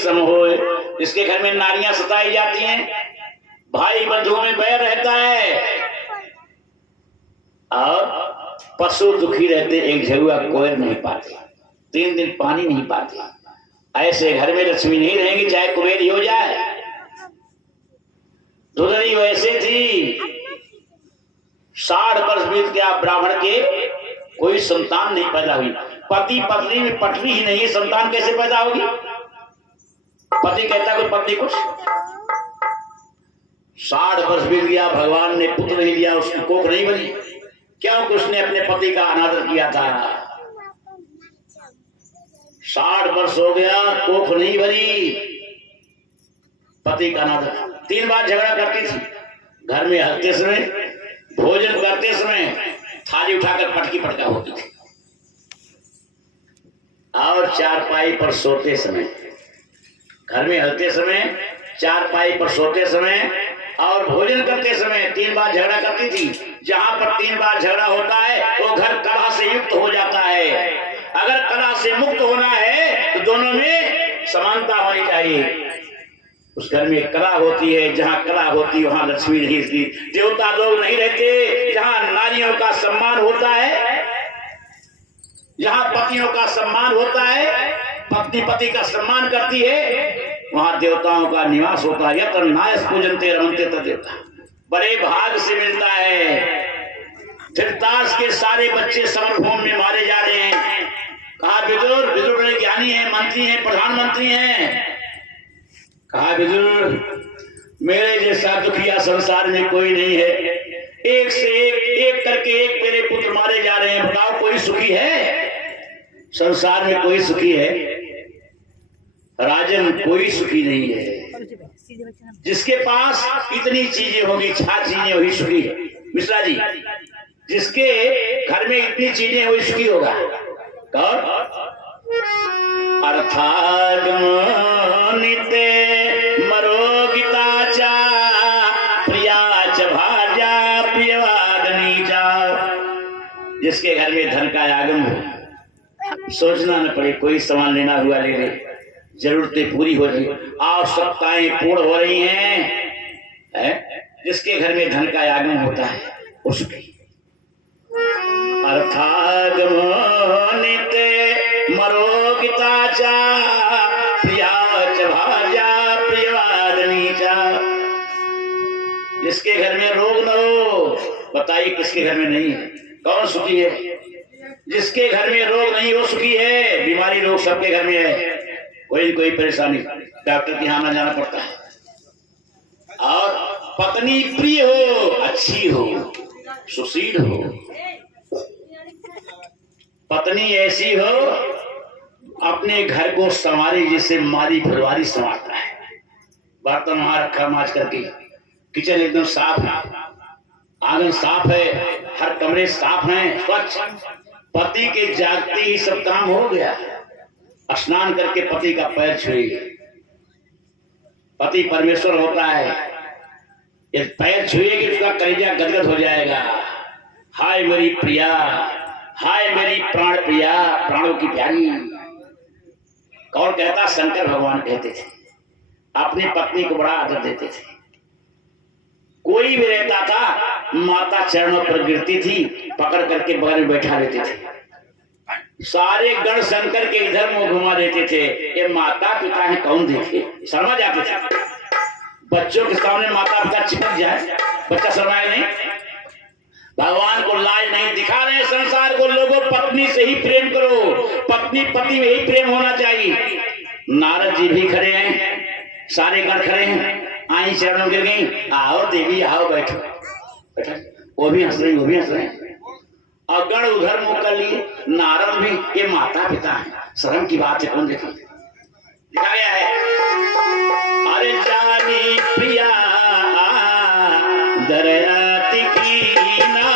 सम होए। जिसके घर में नारियां सताई जाती हैं, भाई बंधुओं में बैर रहता है और पशु दुखी रहते, एक झरुआ कोयर नहीं पाते, 3 दिन पानी नहीं पाते, ऐसे घर में लक्ष्मी नहीं रहेंगी चाहे कुबेर ही हो जाए। दुधनी वैसे थी, 60 वर्ष बीत गया, ब्राह्मण के कोई संतान नहीं पैदा हुई। पति पत्नी में पटरी ही नहीं, संतान कैसे पैदा होगी? पति कहता कोई पत्नी कुछ। 60 वर्ष बीत गया, भगवान ने पुत्र नहीं दिया, उसकी कोख नहीं बनी, क्योंकि उसने अपने पति का अनादर किया था। 60 वर्ष हो गया, कोख नहीं बनी, पति का अनादर। 3 बार झगड़ा करती थी, घर में हंसते समय, भोजन करते समय थाली उठाकर पटकी पटका होती थी, और चारपाई पर सोते समय, घर में हंसते समय, चारपाई पर सोते समय और भोजन करते समय 3 बार झगड़ा करती थी। जहां पर 3 बार झगड़ा होता है वो घर कलह से युक्त हो जाता है। अगर कलह से मुक्त होना है तो दोनों में समानता होनी चाहिए। उस घर में कला होती है, जहाँ कला होती है वहां लक्ष्मी नहीं रहती, देवता लोग नहीं रहते। जहाँ नारियों का सम्मान होता है, जहाँ पतियों का सम्मान होता है, पत्नी पति का सम्मान करती है, वहां देवताओं का निवास होता है। यत्र नायस पूजनते रमन्ते तदेवता, बड़े भाग से मिलता है। धृतराष्ट्र के सारे बच्चे समरभूमि में मारे जा रहे हैं। कहा विदुर, विदुर बड़े ज्ञानी हैं, मंत्री हैं, प्रधानमंत्री हैं। कहा विदुर, मेरे जैसा दुखिया संसार में कोई नहीं है, एक से एक करके एक मेरे पुत्र मारे जा रहे हैं, बताओ कोई सुखी है? संसार में कोई सुखी है? राजन, कोई सुखी नहीं है। जिसके पास इतनी चीजें होगी, 6 चीजें वही सुखी है। मिश्रा जी, जिसके घर में इतनी चीजें वही सुखी होगा। कौन? अर्थागमनिते मरोगिताचा प्रियाच भाजा प्रियवादनी चा। जिसके घर में धन का आगम हो, सोचना न पड़े, कोई सामान लेना हुआ ले ले, जरूरतें पूरी हो रही, आवश्यकताएं पूर्ण हो रही हैं। जिसके घर में धन का आगमन होता है उसकी अर्थागमनिते मरोगिताचा प्रियाच भाजा प्रियवादनी चा। जिसके घर में रोग न हो, बताइए किसके घर में नहीं है? कौन सुखी है? जिसके घर में रोग नहीं वो सुखी है। बीमारी रोग सबके घर में है, कोई कोई परेशानी, डॉक्टर के यहाँ जाना पड़ता है। और पत्नी प्रिय हो, अच्छी हो, सुशील हो, पत्नी ऐसी हो अपने घर को संवारी जैसे मारी फुलवारी संवारता है। बर्तन वहां रखा माज करके, किचन एकदम साफ है, आंगन साफ है, हर कमरे साफ हैं, स्वच्छ। पति के जागते ही सब काम हो गया। स्नान करके पति का पैर छुएगी, पति परमेश्वर होता है। ये पैर छुएगी उसका कलेजा गदगद हो जाएगा। हाय मेरी प्रिया, हाय मेरी प्राण प्रिया, प्राणों की प्यारी। कौन कहता? शंकर भगवान कहते थे। अपनी पत्नी को बड़ा आदर देते थे। कोई भी रहता था, माता चरणों पर गिरती थी, पकड़ करके बगल में बैठा लेते थे। सारे गण शंकर के इधर मुंह घुमा देते थे। ये माता पिता है, कौन देखे? शर्मा जाते थे। बच्चों के सामने माता पिता चिपक जाए, बच्चा शर्माए नहीं। भगवान को लाज नहीं दिखा रहे संसार को। लोगों, पत्नी से ही प्रेम करो, पत्नी पति में ही प्रेम होना चाहिए। नारद जी भी खड़े हैं, सारे गण खड़े हैं, आई चरणों गिर गई, आओ देवी आओ, बैठो बैठो। वो भी हंस रही, वो भी हंस रहे हैं। और गण उधर मुंह कर लिए, नारद भी। ये माता पिता है, शर्म की बात है। कौन देखे? लिखा गया है, अरे जानी प्रिया दरयाती की ना,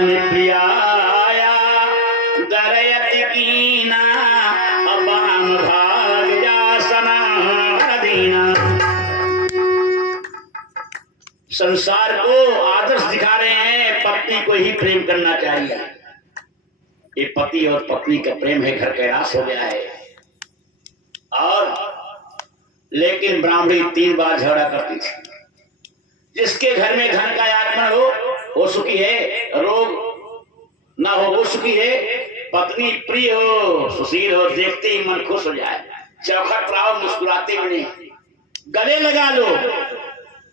में प्रियाया दरयत कीना अबान भाग जा सना दीना। संसार को आदर्श दिखा रहे हैं, पत्नी को ही प्रेम करना चाहिए। ये पति और पत्नी का प्रेम है, घर कैलाश हो गया है। और लेकिन ब्राह्मणी 3 बार झगड़ा करती थी। जिसके घर में धन का आगमन हो वो सुखी है, रोग ना हो वो सुखी है, पत्नी प्रिय हो, सुशील हो, देखते ही मन खुश हो जाए। चौखट रहो, मुस्कुराते बने, गले लगा लो,